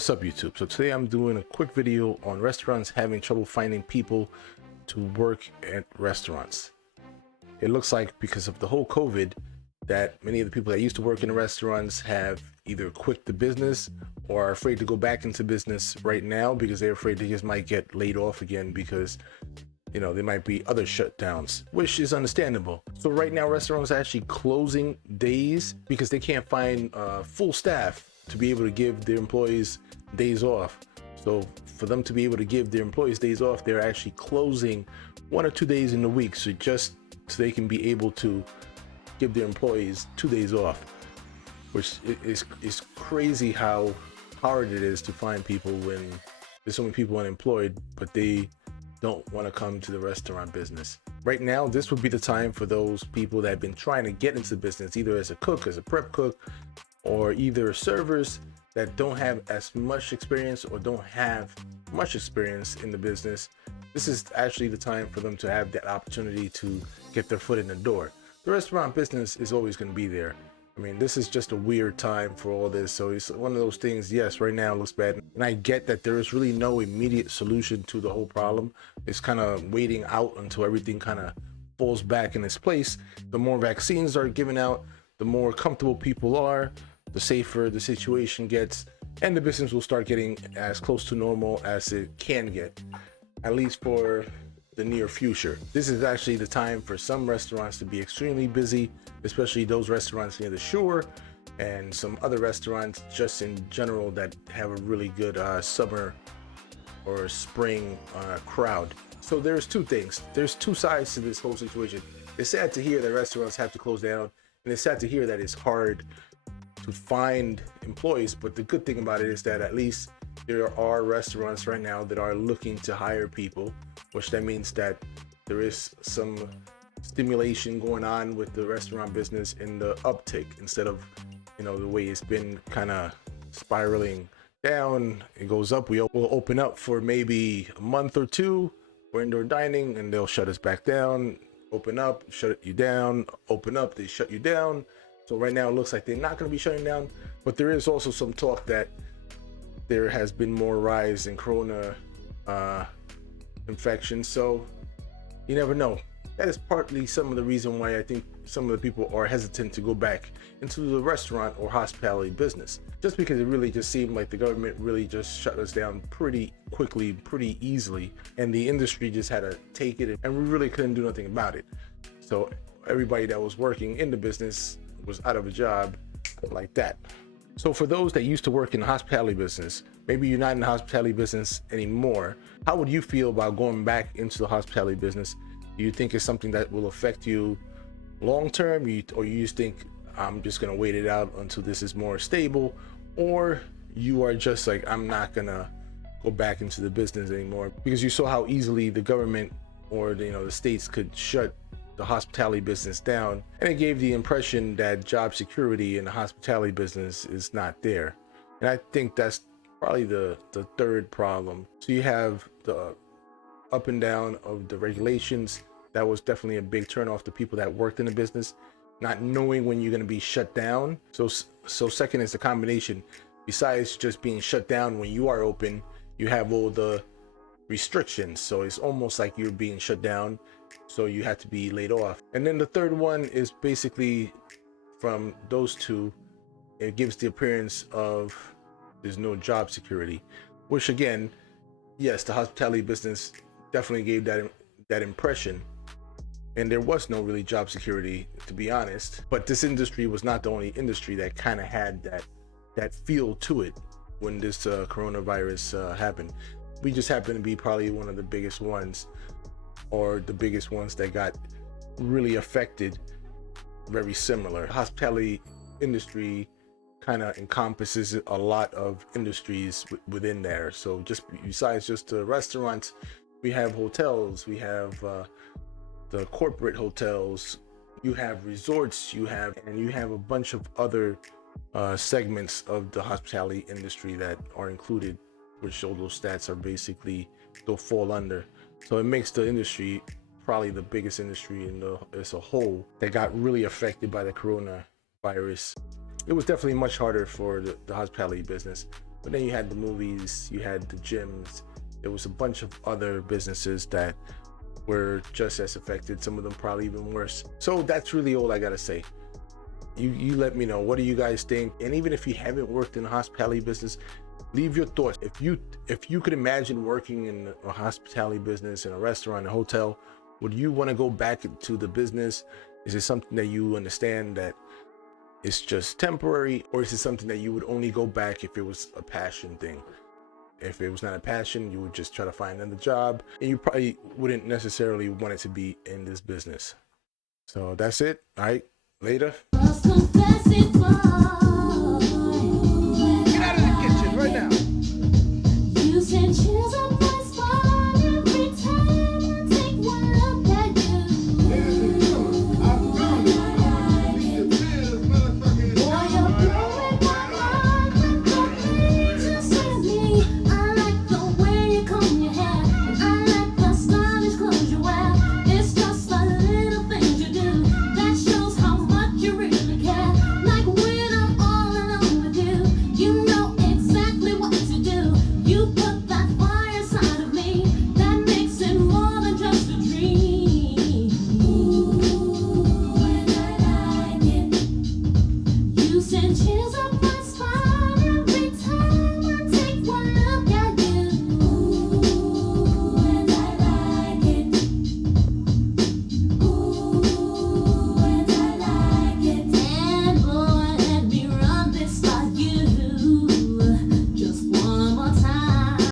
What's up, YouTube? So today I'm doing a quick video on restaurants having trouble finding people to work at restaurants. It looks like because of the whole COVID that many of the people that used to work in restaurants have either quit the business or are afraid to go back into business right now because they're afraid they just might get laid off again because there might be other shutdowns, which is understandable. So right now restaurants are actually closing days because they can't find full staff to be able to give their employees days off. So for them to be able to give their employees days off, they're actually closing 1 or 2 days in the week, so they can be able to give their employees 2 days off, which is crazy how hard it is to find people when there's so many people unemployed, but they don't want to come to the restaurant business. Right now, this would be the time for those people that have been trying to get into the business, either as a cook, as a prep cook, or either servers that don't have as much experience or don't have much experience in the business. This is actually the time for them to have that opportunity to get their foot in the door. The restaurant business is always going to be there. I mean, this is just a weird time for all this. So it's one of those things, yes, right now it looks bad. And I get that there is really no immediate solution to the whole problem. It's kind of waiting out until everything kind of falls back in its place. The more vaccines are given out, the more comfortable people are, the safer the situation gets, and the business will start getting as close to normal as it can get, at least for the near future. This is actually the time for some restaurants to be extremely busy, especially those restaurants near the shore and some other restaurants just in general that have a really good summer or spring crowd. So there's two things. There's two sides to this whole situation. It's sad to hear that restaurants have to close down, and it's sad to hear that it's hard to find employees, but the good thing about it is that at least there are restaurants right now that are looking to hire people, which that means that there is some stimulation going on with the restaurant business in the uptick instead of the way it's been kind of spiraling down. It goes up, we'll open up for maybe a month or two for indoor dining, and they'll shut us back down. Open up, shut you down, open up, they shut you down. So right now it looks like they're not going to be shutting down, but there is also some talk that there has been more rise in corona infections. So you never know. That is partly some of the reason why I think some of the people are hesitant to go back into the restaurant or hospitality business, just because it really just seemed like the government really just shut us down pretty quickly, pretty easily, and the industry just had to take it, and we really couldn't do nothing about it. So everybody that was working in the business was out of a job like that. So for those that used to work in the hospitality business, maybe you're not in the hospitality business anymore, how would you feel about going back into the hospitality business? Do you think it's something that will affect you long term, or you just think I'm just gonna wait it out until this is more stable, or you are just like, I'm not gonna go back into the business anymore because you saw how easily the government or the states could shut the hospitality business down, and it gave the impression that job security in the hospitality business is not there. And I think that's probably the third problem. So you have the up and down of the regulations. That was definitely a big turnoff to people that worked in the business, not knowing when you're going to be shut down. So second is the combination. Besides just being shut down when you are open, you have all the restrictions, so it's almost like you're being shut down, so you have to be laid off. And then the third one is basically from those two, it gives the appearance of there's no job security, which again, yes, the hospitality business definitely gave that impression, and there was no really job security, to be honest. But this industry was not the only industry that kind of had that feel to it when this coronavirus happened. We just happen to be probably one of the biggest ones, or the biggest ones that got really affected. Very similar. Hospitality industry kind of encompasses a lot of industries within there. So just besides just the restaurants, we have hotels, we have the corporate hotels, you have resorts, you have a bunch of other segments of the hospitality industry that are included, which all those stats are basically, they'll fall under. So it makes the industry probably the biggest industry as a whole that got really affected by the coronavirus. It was definitely much harder for the hospitality business. But then you had the movies, you had the gyms. There was a bunch of other businesses that were just as affected, some of them probably even worse. So that's really all I gotta say. You let me know, what do you guys think? And even if you haven't worked in the hospitality business, leave your thoughts. If you could imagine working in a hospitality business, in a restaurant, a hotel, would you want to go back into the business? Is it something that you understand that it's just temporary, or is it something that you would only go back if it was a passion thing? If it was not a passion, you would just try to find another job, and you probably wouldn't necessarily want it to be in this business. So that's it. All right, later. Get out of the kitchen right now.